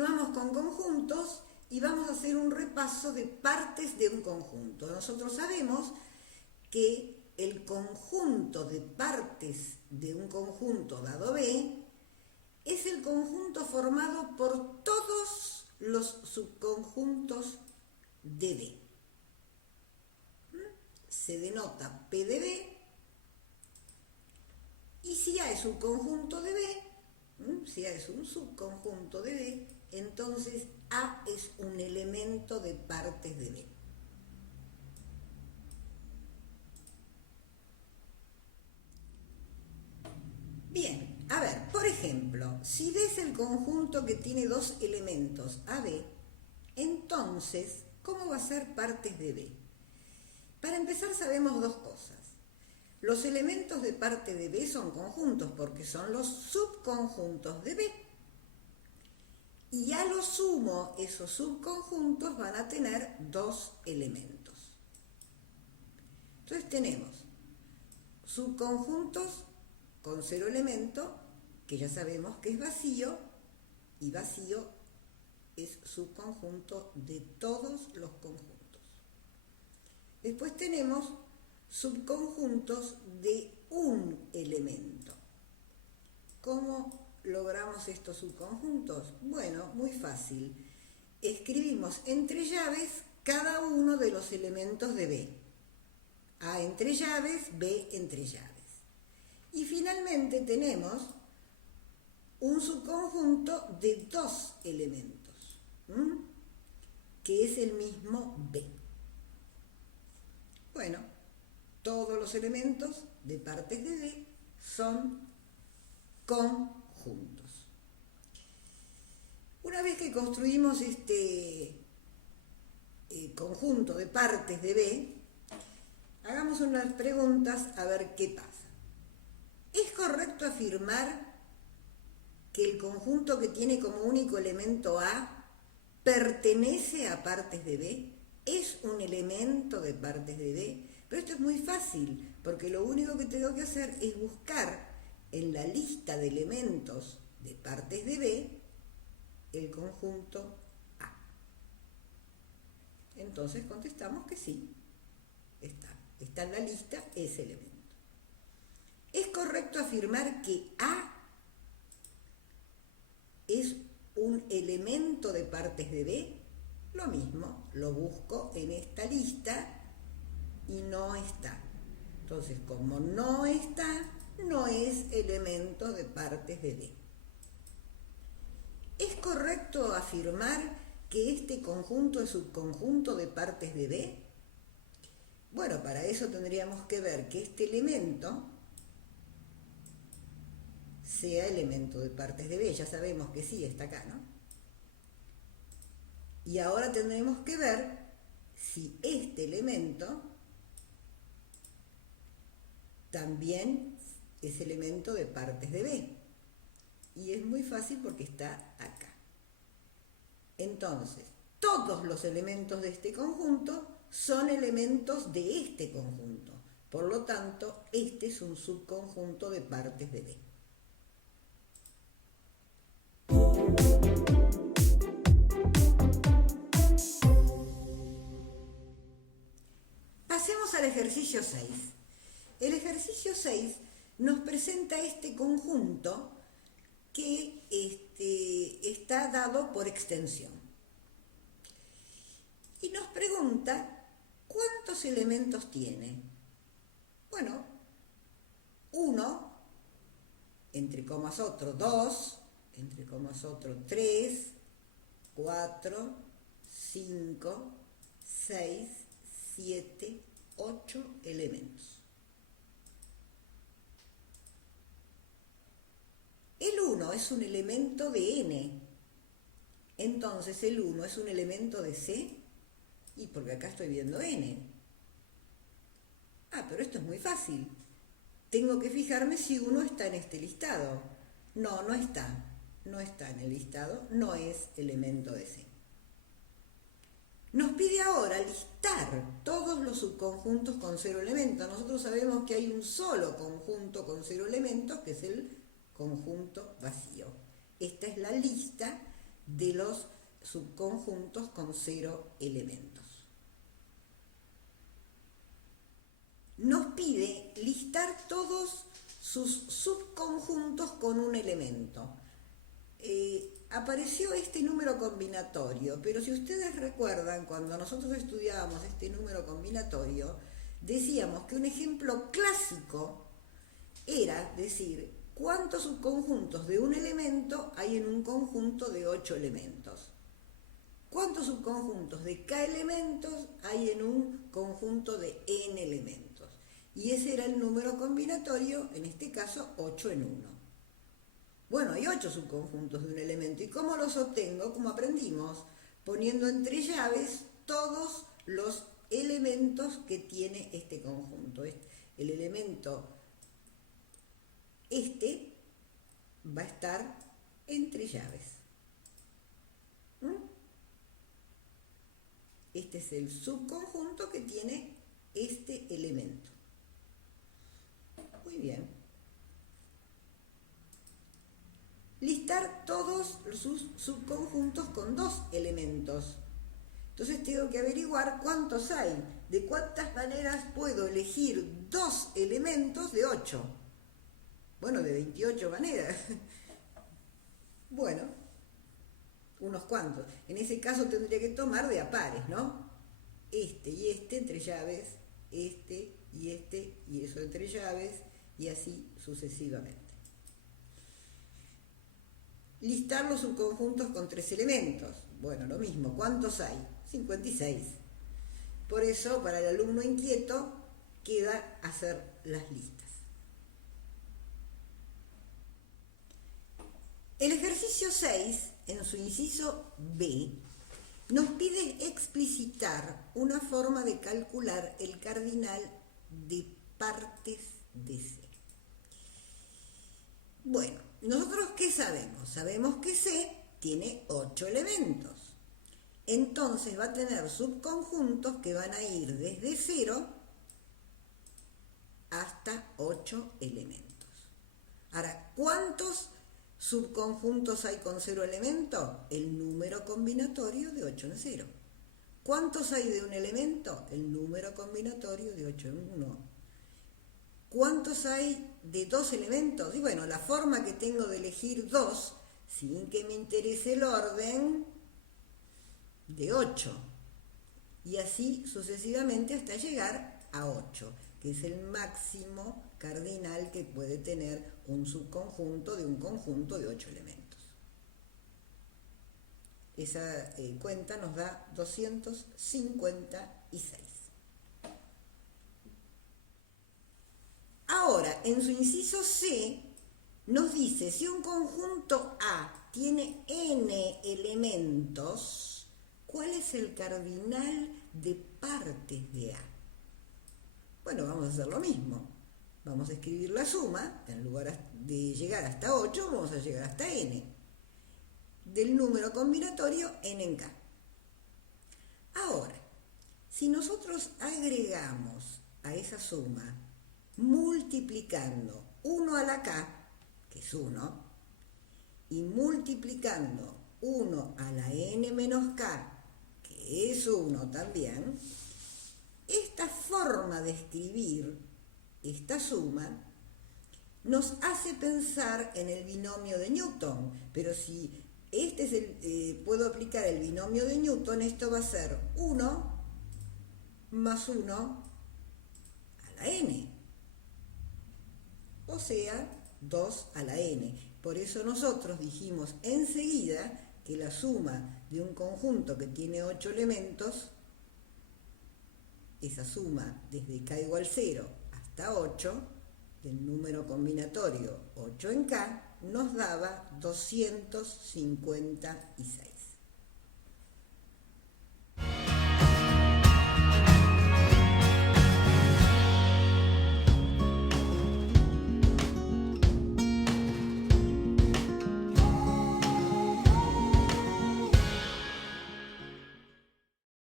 Continuamos con conjuntos y vamos a hacer un repaso de partes de un conjunto. Nosotros sabemos que el conjunto de partes de un conjunto dado B es el conjunto formado por todos los subconjuntos de B. Se denota P de B, y si A es un conjunto de B, si A es un subconjunto de B, entonces A es un elemento de partes de B. Bien, a ver, por ejemplo, si D es el conjunto que tiene dos elementos AB, entonces, ¿cómo va a ser partes de B? Para empezar sabemos dos cosas. Los elementos de parte de B son conjuntos porque son los subconjuntos de B. Y a lo sumo, esos subconjuntos van a tener dos elementos. Entonces tenemos subconjuntos con cero elemento, que ya sabemos que es vacío, y vacío es subconjunto de todos los conjuntos. Después tenemos subconjuntos de un elemento. ¿Cómo logramos estos subconjuntos? Bueno, muy fácil. Escribimos entre llaves cada uno de los elementos de B. A entre llaves, B entre llaves. Y finalmente tenemos un subconjunto de dos elementos, que es el mismo B. Bueno, todos los elementos de partes de B son conjuntos. Una vez que construimos este conjunto de partes de B, hagamos unas preguntas a ver qué pasa. ¿Es correcto afirmar que el conjunto que tiene como único elemento A pertenece a partes de B? ¿Es un elemento de partes de B? Pero esto es muy fácil, porque lo único que tengo que hacer es buscar en la lista de elementos de partes de B el conjunto A. Entonces contestamos que sí, está en la lista ese elemento. ¿Es correcto afirmar que A es un elemento de partes de B? Lo mismo, lo busco en esta lista y no está. Entonces, como no está, no es elemento de partes de B. ¿Es correcto afirmar que este conjunto es subconjunto de partes de B? Bueno, para eso tendríamos que ver que este elemento sea elemento de partes de B. Ya sabemos que sí, está acá, ¿no? Y ahora tendremos que ver si este elemento también es elemento de partes de B. Y es muy fácil porque está acá. Entonces, todos los elementos de este conjunto son elementos de este conjunto. Por lo tanto, este es un subconjunto de partes de B. Pasemos al ejercicio 6. El ejercicio 6 nos presenta este conjunto que está dado por extensión. Y nos pregunta, ¿cuántos elementos tiene? Bueno, 1, entre comas otro, 2, entre comas otro, 3, 4, 5, 6, 7, 8 elementos. El 1 es un elemento de N. Entonces el 1 es un elemento de C. Y porque acá estoy viendo N. Ah, pero esto es muy fácil. Tengo que fijarme si 1 está en este listado. No, no está. No está en el listado. No es elemento de C. Nos pide ahora listar todos los subconjuntos con cero elementos. Nosotros sabemos que hay un solo conjunto con cero elementos, que es el conjunto vacío. Esta es la lista de los subconjuntos con 0 elementos. Nos pide listar todos sus subconjuntos con un elemento. Apareció este número combinatorio, pero si ustedes recuerdan, cuando nosotros estudiábamos este número combinatorio, decíamos que un ejemplo clásico era decir cuántos subconjuntos de un elemento hay en un conjunto de 8 elementos. ¿Cuántos subconjuntos de k elementos hay en un conjunto de n elementos? Y ese era el número combinatorio, en este caso 8 en 1. Bueno, hay 8 subconjuntos de un elemento. ¿Y cómo los obtengo? Como aprendimos, poniendo entre llaves todos los elementos que tiene este conjunto. El elemento va a estar entre llaves. Este es el subconjunto que tiene este elemento. Muy bien. Listar todos sus subconjuntos con 2 elementos. Entonces tengo que averiguar cuántos hay. ¿De cuántas maneras puedo elegir 2 elementos de 8? Bueno, de 28 maneras. Bueno, unos cuantos. En ese caso tendría que tomar de a pares, ¿no? Este y este entre llaves, este y eso entre llaves, y así sucesivamente. Listar los subconjuntos con 3 elementos. Bueno, lo mismo. ¿Cuántos hay? 56. Por eso, para el alumno inquieto, queda hacer las listas. El ejercicio 6, en su inciso B, nos pide explicitar una forma de calcular el cardinal de partes de C. Bueno, ¿nosotros qué sabemos? Sabemos que C tiene 8 elementos. Entonces va a tener subconjuntos que van a ir desde 0 hasta 8 elementos. Ahora, ¿cuántos subconjuntos hay con 0 elementos? El número combinatorio de 8 en 0. ¿Cuántos hay de un elemento? El número combinatorio de 8 en 1. ¿Cuántos hay de 2 elementos? Y bueno, la forma que tengo de elegir 2, sin que me interese el orden, de 8. Y así sucesivamente hasta llegar a 8, que es el máximo cardinal que puede tener un subconjunto de un conjunto de 8 elementos. Esa cuenta nos da 256. Ahora, en su inciso C, nos dice, si un conjunto A tiene n elementos, ¿cuál es el cardinal de partes de A? Bueno, vamos a hacer lo mismo. Vamos a escribir la suma, en lugar de llegar hasta 8, vamos a llegar hasta n. Del número combinatorio n en k. Ahora, si nosotros agregamos a esa suma, multiplicando 1 a la k, que es 1, y multiplicando 1 a la n menos k, que es 1 también, esta forma de escribir esta suma nos hace pensar en el binomio de Newton, pero si puedo aplicar el binomio de Newton, esto va a ser 1 más 1 a la n. O sea, 2 a la n. Por eso nosotros dijimos enseguida que la suma de un conjunto que tiene 8 elementos, esa suma desde k igual 0 hasta 8, del número combinatorio 8 en k, nos daba 256.